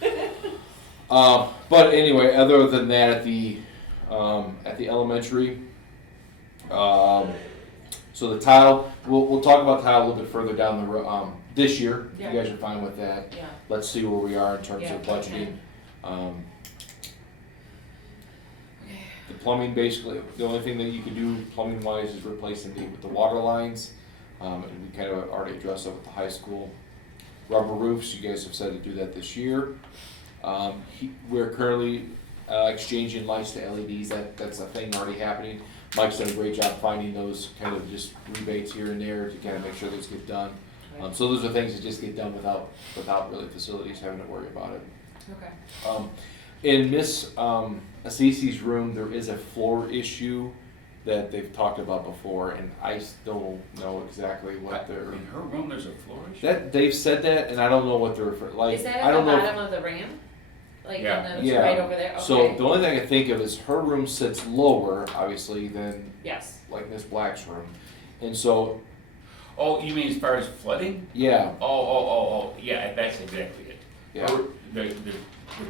But anyway, other than that, at the elementary, so the tile, we'll talk about tile a little bit further down the road, this year, if Yeah. you guys are fine with that. Yeah, Let's see where we are in terms Yeah, of budgeting. okay. The plumbing, basically, the only thing that you can do plumbing wise is replacing the water lines. And we kind of already addressed that with the high school. Rubber roofs, you guys have said to do that this year. We're currently exchanging lights to LEDs, that's a thing already happening. Mike's done a great job finding those kind of just rebates here and there to kind of make sure those get done. So those are things that just get done without really facilities having to worry about it. okay. In Miss Assisi's room, there is a floor issue that they've talked about before, and I still don't know exactly what they're. In her room, there's a floor issue? That they've said that, and I don't know what they're like. Is that I at the don't know. bottom of the ramp? Like, Yeah. and then it's Yeah. right over there, okay. So the only thing I can think of is her room sits lower, obviously, than Yes, like Miss Black's room, and so Oh, you mean as far as flooding? Yeah, Oh, yeah, that's exactly it. yeah, The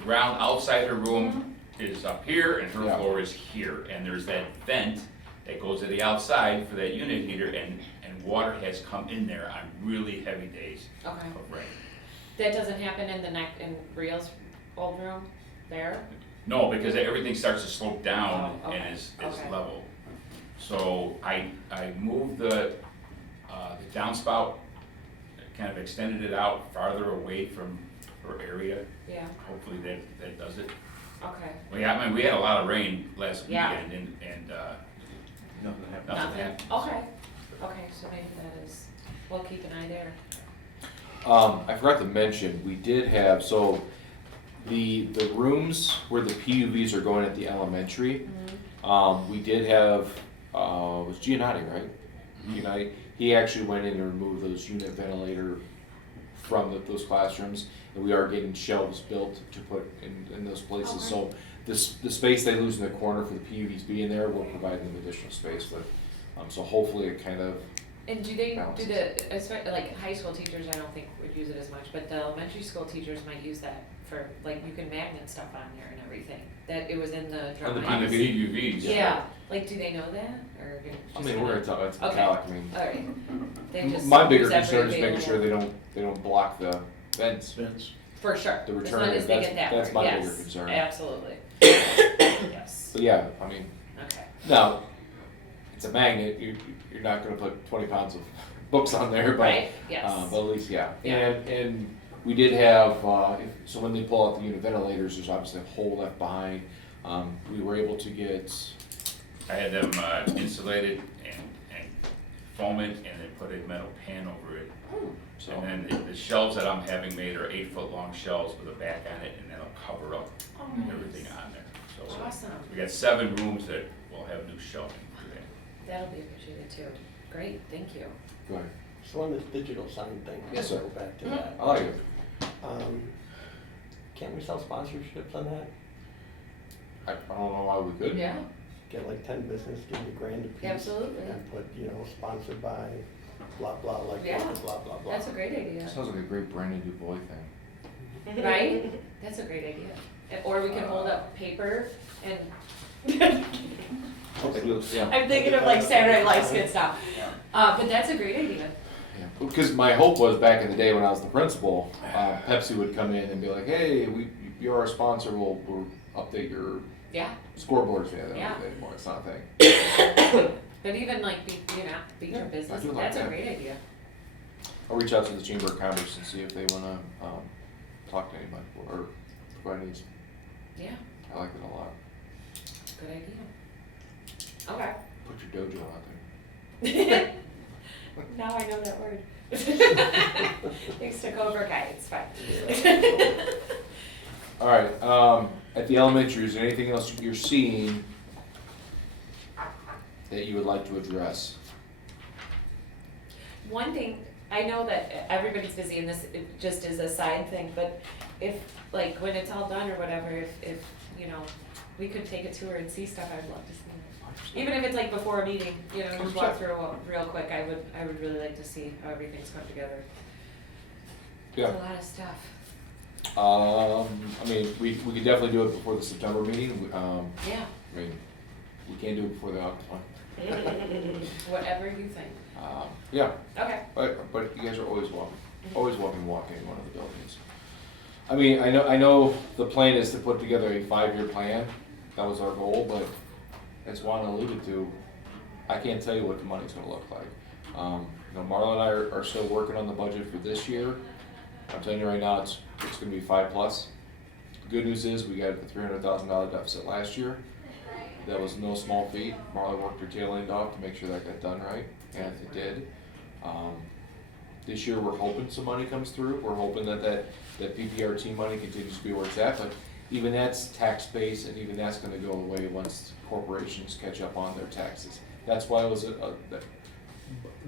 ground outside her room is up here and her Yeah. floor is here. And there's that vent that goes to the outside for that unit heater and water has come in there on really heavy days Okay. of rain. That doesn't happen in in Rio's old room there? No, because everything starts to slope down Oh, okay, and is okay. level. So I moved the downspout, kind of extended it out farther away from her area. Yeah, Hopefully that does it. okay. I mean, we had a lot of rain last Yeah. weekend and Nothing happened. nothing happened. Okay, okay, so maybe that is, we'll keep an eye there. I forgot to mention, we did have, so the rooms where the PUVs are going at the elementary, we did have, it was Giannotti, right? Giannotti, he actually went in and removed those unit ventilator from those classrooms, and we are getting shelves built to put in those places, Okay. so the space they lose in the corner for the PUVs being there will provide them additional space, but, so hopefully it kind of, And do they, Balances. like, high school teachers, I don't think would use it as much, but the elementary school teachers might use that for, like, you can magnet stuff on there and everything, that it was in the On the drawings. On the PUVs. Yeah, like, do they know that, or? I mean, we're gonna talk, it's Okay. metallic, I mean. Alright, they just. My bigger use every concern is making sure available- they don't block the vents. Vince? For sure, the as return long rate, as they that's- get that that's right, my yes, bigger concern. absolutely. Yes, So yeah, I mean, okay, now, it's a magnet, you're not gonna put 20 pounds of books on there, but, right, yes. but at least, yeah. Yeah. And we did have, so when they pull out the unit ventilators, there's obviously a hole left behind. We were able to get, I had them insulated and foam it and then put a metal pan over it. so, And then the shelves that I'm having made are 8-foot long shelves with a back on it and that'll cover up Oh, nice. everything on there. So Awesome, we got 7 rooms that will have new shelving for that. that'll be appreciated too, great, thank you. go ahead. So on this digital sign thing, Yes, sir. go back to that. I like it. Can't we sell sponsorships on that? I don't know why we couldn't. Yeah, Get like 10 business, give you $1,000 a piece. Absolutely. And put, sponsored by blah, blah, like, Yeah. blah, blah, blah. that's a great idea, Sounds like a great Brandon DuBois thing. right? That's a great idea. Or we can hold up paper and, Yeah. I'm thinking of like Saturday Night Live skit stuff. But that's a great idea. Yeah, because my hope was back in the day when I was the principal, Pepsi would come in and be like, "Hey, you're our sponsor. We'll update your Yeah, scoreboards." Yeah, they don't Yeah. do that anymore. It's not a thing. but even like, be your Yeah, business, I do like that's a that. great idea. I'll reach out to the Chamber of Commerce and see if they want to talk to anybody or provide needs. Yeah, I like it a lot. good idea. Okay. Put your dojo out there. Now I know that word. Thanks to Cobra Kai, it's fine. All right. At the elementary, is there anything else you're seeing that you would like to address? One thing, I know that everybody's busy and this it just is a side thing, but if, like, when it's all done or whatever, if, we could take a tour and see stuff, I'd love to see it. Even if it's like before a meeting, just walk through real quick, I would really like to see how everything's come together. Yeah. It's a lot of stuff. I mean, we could definitely do it before the September meeting. Yeah, I mean, we can't do it before the August one. whatever you think. Yeah, Okay. but you guys are always welcome to walk in one of the buildings. I mean, I know the plan is to put together a 5-year plan. That was our goal, but as Juan alluded to, I can't tell you what the money's gonna look like. Marla and I are still working on the budget for this year. I'm telling you right now, it's gonna be 5+. The good news is we got a $300,000 deficit last year. That was no small feat. Marla worked her tail end off to make sure that got done right, and it did. This year, we're hoping some money comes through. We're hoping that PPRT money continues to be where it's at, but even that's tax base, and even that's gonna go away once corporations catch up on their taxes. That's why it was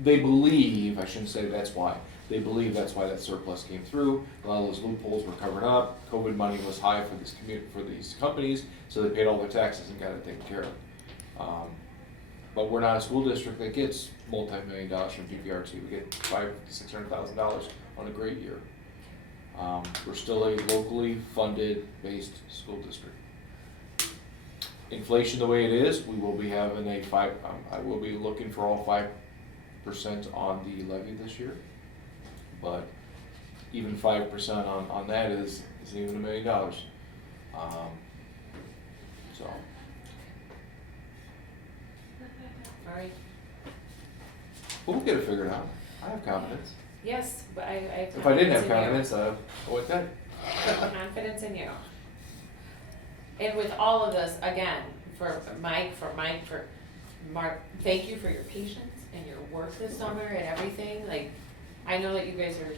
they believe, I shouldn't say that's why, they believe that's why that surplus came through. A lot of those loopholes were covered up. COVID money was high for these companies, so they paid all their taxes and got it taken care of. but we're not a school district that gets multi-million dollars from PPRT. We get $500,000-600,000 on a great year. We're still a locally funded based school district. Inflation the way it is, we will be having I will be looking for all 5% on the levy this year. But even 5% on that isn't even $1 million. So. All right, We'll get it figured out. I have confidence. yes, but I have If I didn't have confidence confidence, I would then. in you. Confidence in you. And with all of this, again, for Mike, for Mark, thank you for your patience and your work this summer and everything. Like, I know that you guys are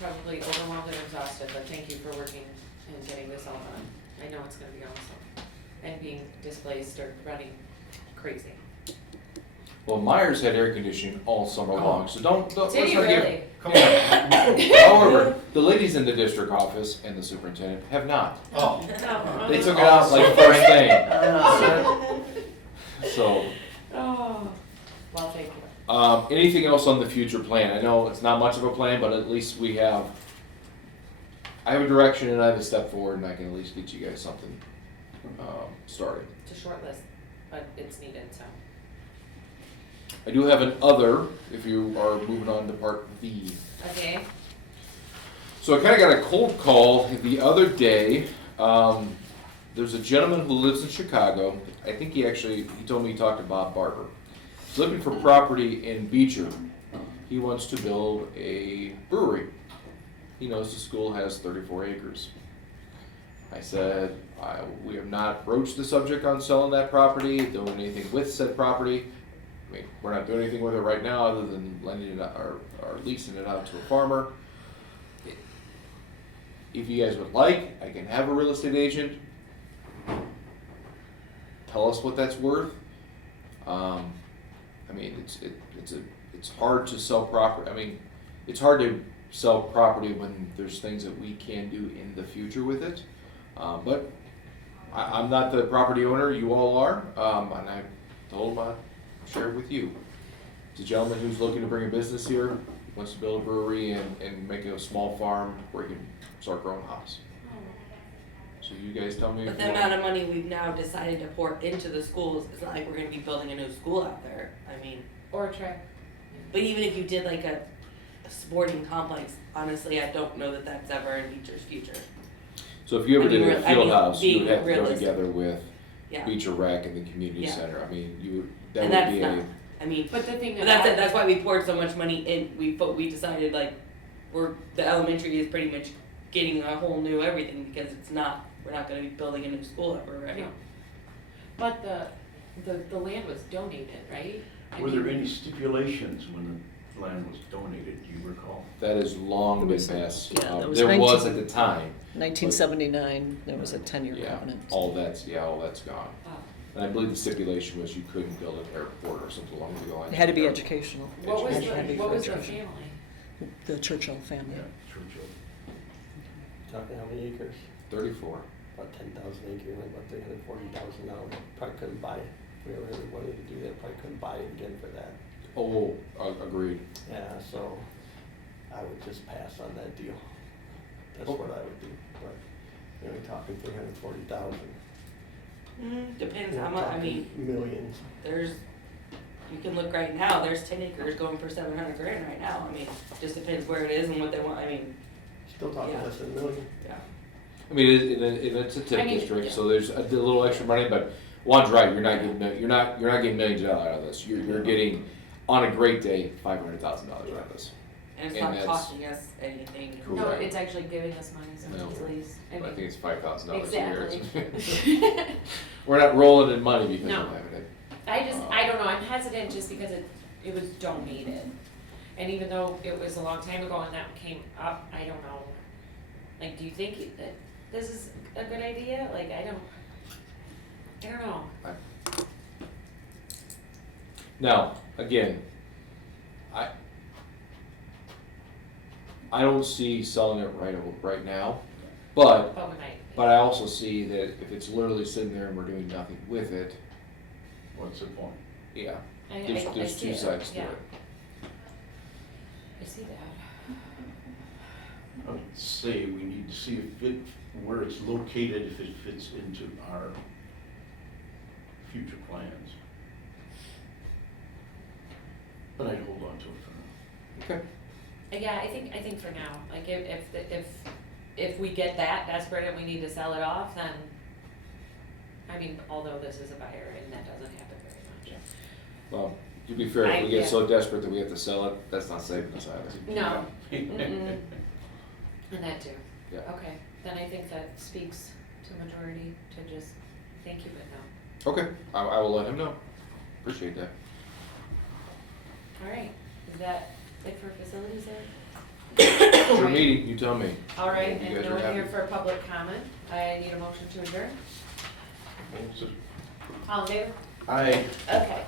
probably overwhelmed and exhausted, but thank you for working and getting this all done. I know it's gonna be awesome. And being displaced or running crazy. Well, Myers had air conditioning all summer long, so don't. Did let's you not give- really? Come on. However, the ladies in the district office and the superintendent have not. Oh. They took it out like first thing. So, Oh, well, thank you. anything else on the future plan? I know it's not much of a plan, but at least I have a direction and I have a step forward, and I can at least get you guys something started. It's a short list, but it's needed, so. I do have an other, if you are moving on to part V. Okay, So I kind of got a cold call the other day. There's a gentleman who lives in Chicago. I think he told me he talked to Bob Barber. He's looking for property in Beecher. He wants to build a brewery. He knows the school has 34 acres. I said, we have not broached the subject on selling that property, doing anything with said property. I mean, we're not doing anything with it right now other than lending it out or leasing it out to a farmer. If you guys would like, I can have a real estate agent tell us what that's worth. I mean, it's hard to sell property. I mean, it's hard to sell property when there's things that we can do in the future with it. But I'm not the property owner. You all are, and I told him I'd share it with you. It's a gentleman who's looking to bring a business here, wants to build a brewery and make a small farm where he can start growing hops. So you guys tell me. But if the you amount want. of money we've now decided to pour into the schools, it's not like we're gonna be building a new school out there. I mean, or track. but even if you did like a sporting complex, honestly, I don't know that that's ever in Beecher's future. So if you ever I mean, did a I mean, field house, you would being have to go realistic. together with Yeah, Beecher Rec and the community Yeah. center. I mean, that and would that's be not, I mean, But the thing but that that's it, that's why we poured so much money in, we decided like, the elementary is pretty much getting a whole new everything because we're not gonna be building a new school ever, right? No. But the land was donated, right? I Were there mean, any stipulations when the land was donated, do you recall? that has long There been was- passed. yeah, there was There was 19 at the time. 1979, there was a 10-year Yeah, covenant. all that's gone. oh. And I believe the stipulation was you couldn't build an airport or something along the lines. It had to be educational. What was It had to be what for was the education. family? The Churchill family. Churchill. Talking how many acres? 34. About 10,000 acres, like about $340,000. Probably couldn't buy it. If we ever really wanted to do that, probably couldn't buy it again for that. Oh, agreed. Yeah, so I would just pass on that deal. That's what I would do, but you're talking 340,000. Depends how much, I mean, Millions. you can look right now, there's 10 acres going for $700,000 right now. I mean, just depends where it is and what they want, I mean, Still talking Yeah. less than a million. yeah. I mean, it's a TIF I mean, district, yeah. so there's a little extra money, but Juan's right. You're not getting millions of dollars out of this. You're getting, on a great day, $500,000 out of this. And it's And not that's- costing us anything. Correct. No, it's actually giving us money, so No. it's least. I think it's $5,000 a year. Exactly. We're not rolling in money because No. of having it. I don't know, I'm hesitant just because it was donated. And even though it was a long time ago and that came up, I don't know. Like, do you think that this is a good idea? Like, I don't know. Now, again, I don't see selling it right now, but But we might. I also see that if it's literally sitting there and we're doing nothing with it, What's the point? Yeah, I there's see two it, sides to yeah. it. I see that. I would say we need to see if it, where it's located, if it fits into our future plans. But I'd hold on to it for now. Okay. Yeah, I think for now, like if we get that desperate and we need to sell it off, then, I mean, although this is a buyer and that doesn't happen very much. Well, to be fair, if we I- get yeah. so desperate that we have to sell it, that's not saving us either. No. Mm-mm. And that too. Yeah. Okay, then I think that speaks to majority to just thank you, but no. Okay, I will let him know. Appreciate that. All right, is that it for facilities there? It's your Right. meeting, you tell me. All right, You and guys no are one here happy. for public comment. I need a motion to adjourn. So, All in favor? I Okay.